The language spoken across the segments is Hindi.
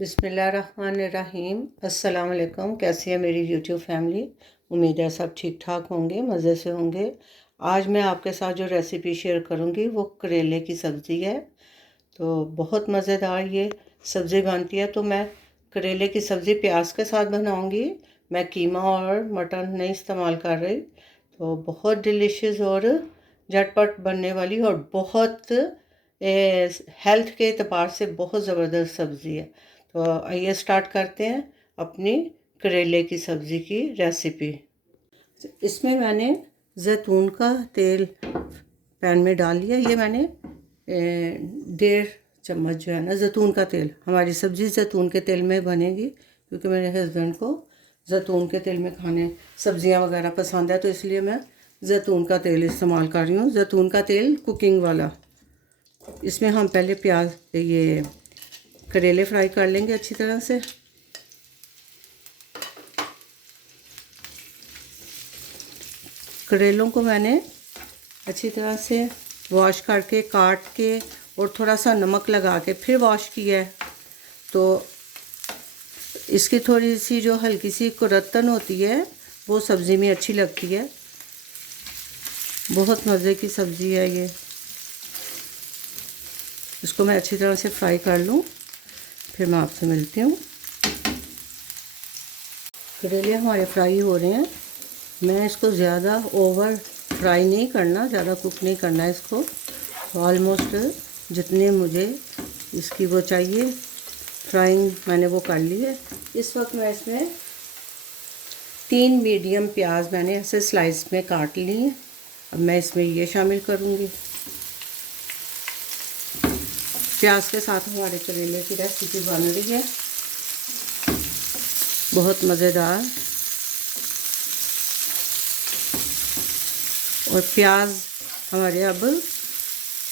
बिस्मिल्लाहिर्रहमानिर्रहीम। अस्सलाम वालेकुम। कैसी है मेरी यूट्यूब फैमिली? उम्मीद है सब ठीक ठाक होंगे, मज़े से होंगे। आज मैं आपके साथ जो रेसिपी शेयर करूंगी वो करेले की सब्ज़ी है। तो बहुत मज़ेदार ये सब्ज़ी बनती है। तो मैं करेले की सब्ज़ी प्याज के साथ बनाऊंगी। मैं कीमा और मटन नहीं इस्तेमाल कर रही। तो बहुत डिलीशियस और झटपट बनने वाली और बहुत हेल्थ के एतबार से बहुत ज़बरदस्त सब्ज़ी है। तो आइए स्टार्ट करते हैं अपनी करेले की सब्ज़ी की रेसिपी। इसमें मैंने ज़ैतून का तेल पैन में डाल लिया। ये मैंने 1.5 चम्मच जो है ना ज़ैतून का तेल, हमारी सब्ज़ी ज़ैतून के तेल में बनेगी क्योंकि मेरे हस्बैंड को ज़ैतून के तेल में खाने सब्ज़ियां वगैरह पसंद है, तो इसलिए मैं ज़ैतून का तेल इस्तेमाल कर रही हूँ। ज़ैतून का तेल कुकिंग वाला। इसमें हम पहले प्याज ये करेले फ्राई कर लेंगे अच्छी तरह से। करेलों को मैंने अच्छी तरह से वॉश करके काट के और थोड़ा सा नमक लगा के फिर वॉश किया है। तो इसकी थोड़ी सी जो हल्की सी कुरत्तन होती है वो सब्ज़ी में अच्छी लगती है। बहुत मज़े की सब्ज़ी है ये। इसको मैं अच्छी तरह से फ्राई कर लूँ, फिर मैं आपसे मिलती हूँ। करेले हमारे फ्राई हो रहे हैं। मैं इसको ज़्यादा ओवर फ्राई नहीं करना, ज़्यादा कुक नहीं करना है इसको। ऑलमोस्ट जितने मुझे इसकी वो चाहिए फ्राइंग मैंने वो कर ली है। इस वक्त मैं इसमें 3 मीडियम प्याज मैंने ऐसे स्लाइस में काट ली है। अब मैं इसमें ये शामिल करूँगी। प्याज के साथ हमारे करेले की रेसिपी बन रही है, बहुत मज़ेदार। और प्याज हमारे अब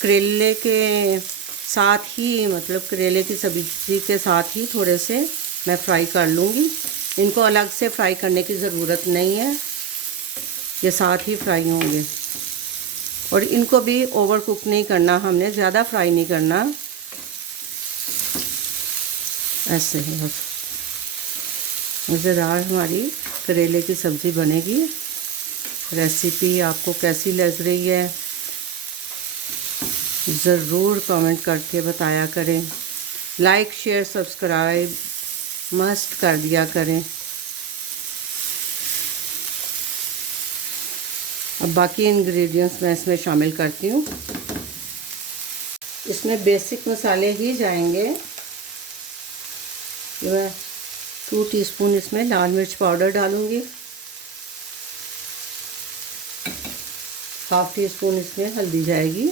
करेले के साथ ही, मतलब करेले की सब्ज़ी के साथ ही थोड़े से मैं फ्राई कर लूँगी। इनको अलग से फ्राई करने की ज़रूरत नहीं है, ये साथ ही फ्राई होंगे। और इनको भी ओवर कुक नहीं करना, हमने ज़्यादा फ्राई नहीं करना, ऐसे ही बस मज़ेदार हमारी करेले की सब्ज़ी बनेगी। रेसिपी आपको कैसी लग रही है ज़रूर कमेंट करके बताया करें। लाइक शेयर सब्सक्राइब मस्ट कर दिया करें। अब बाकी इंग्रेडिएंट्स मैं इसमें शामिल करती हूँ। इसमें बेसिक मसाले ही जाएंगे। मैं 2 टीस्पून इसमें लाल मिर्च पाउडर डालूँगी, 1/2 टीस्पून इसमें हल्दी जाएगी,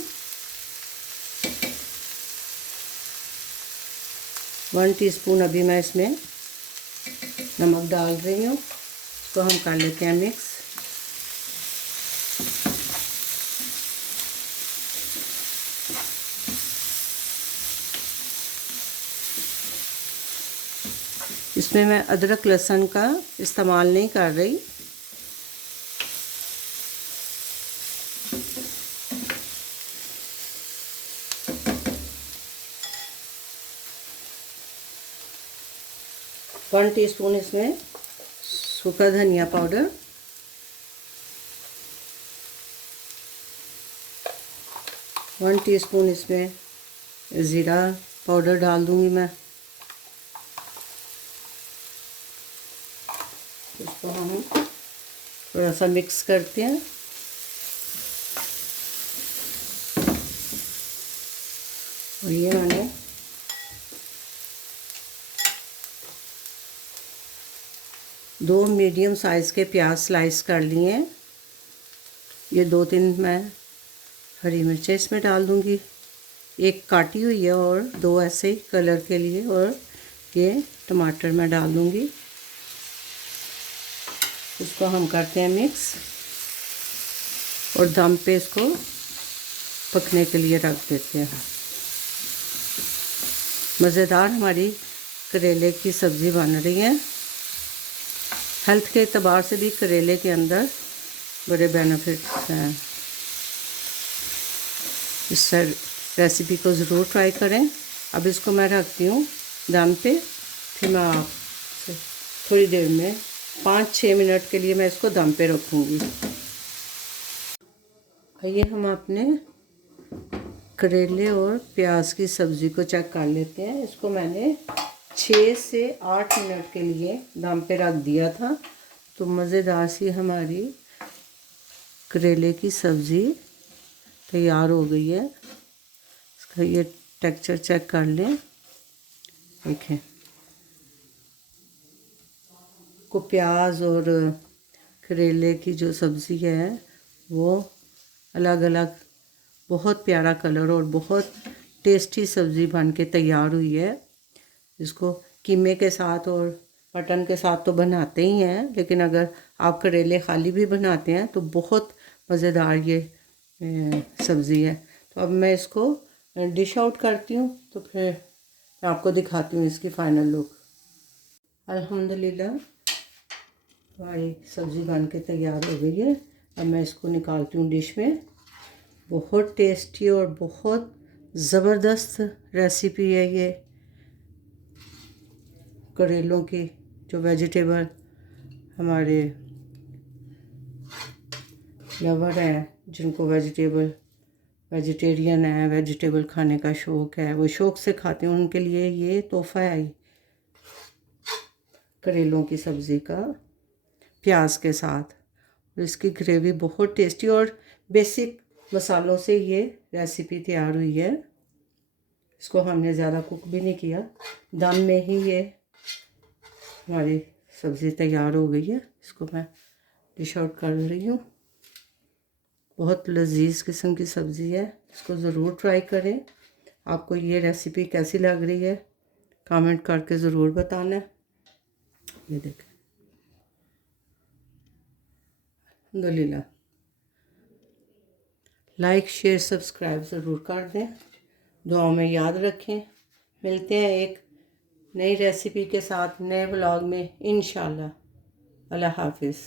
1 टीस्पून अभी मैं इसमें नमक डाल रही हूँ। इसको हम कर लेते हैं मिक्स। इसमें मैं अदरक लहसुन का इस्तेमाल नहीं कर रही। वन टीस्पून इसमें सूखा धनिया पाउडर, 1 टीस्पून इसमें ज़ीरा पाउडर डाल दूंगी मैं। इसको हम थोड़ा सा मिक्स करते हैं। और ये मैंने दो मीडियम साइज़ के प्याज स्लाइस कर लिए हैं। ये 2-3 मैं हरी मिर्चें इसमें डाल दूंगी, एक काटी हुई है और 2 ऐसे कलर के लिए, और ये टमाटर मैं डाल दूंगी। इसको हम करते हैं मिक्स और दम पे इसको पकने के लिए रख देते हैं। मज़ेदार हमारी करेले की सब्ज़ी बन रही है। हेल्थ के एतबार से भी करेले के अंदर बड़े बेनिफिट्स हैं। इस रेसिपी को ज़रूर ट्राई करें। अब इसको मैं रखती हूँ दम पे फिर मैं आपसे थोड़ी देर में 5-6 मिनट के लिए मैं इसको दम पे रखूँगी। आइए हम अपने करेले और प्याज की सब्ज़ी को चेक कर लेते हैं। इसको मैंने 6 से 8 मिनट के लिए दम पे रख दिया था। तो मज़ेदार सी हमारी करेले की सब्ज़ी तैयार हो गई है। इसका ये टेक्सचर चेक कर लें। देखें, को प्याज और करेले की जो सब्ज़ी है वो अलग अलग बहुत प्यारा कलर और बहुत टेस्टी सब्ज़ी बन के तैयार हुई है। इसको कीमे के साथ और मटन के साथ तो बनाते ही हैं, लेकिन अगर आप करेले खाली भी बनाते हैं तो बहुत मज़ेदार ये सब्ज़ी है। तो अब मैं इसको डिश आउट करती हूँ, तो फिर मैं आपको दिखाती हूँ इसकी फ़ाइनल लुक। अल्हम्दुलिल्लाह हमारी सब्ज़ी बन के तैयार हो गई है। अब मैं इसको निकालती हूँ डिश में। बहुत टेस्टी और बहुत ज़बरदस्त रेसिपी है ये करेलों की। जो वेजिटेबल हमारे लवर हैं, जिनको वेजिटेरियन है, वेजिटेबल खाने का शौक़ है, वो शौक़ से खाते हैं, उनके लिए ये तोहफ़ा है करेलों की सब्ज़ी का प्याज के साथ। और इसकी ग्रेवी बहुत टेस्टी और बेसिक मसालों से ये रेसिपी तैयार हुई है। इसको हमने ज़्यादा कुक भी नहीं किया, दम में ही ये हमारी सब्ज़ी तैयार हो गई है। इसको मैं डिश आउट कर रही हूँ। बहुत लजीज किस्म की सब्ज़ी है, इसको ज़रूर ट्राई करें। आपको ये रेसिपी कैसी लग रही है कमेंट करके ज़रूर बताना। ये देखें, अल्हम्दुलिल्लाह। लाइक शेयर सब्सक्राइब ज़रूर कर दें, दुआओं में याद रखें। मिलते हैं एक नई रेसिपी के साथ नए व्लॉग में इंशाल्लाह। अल्लाह हाफिज़।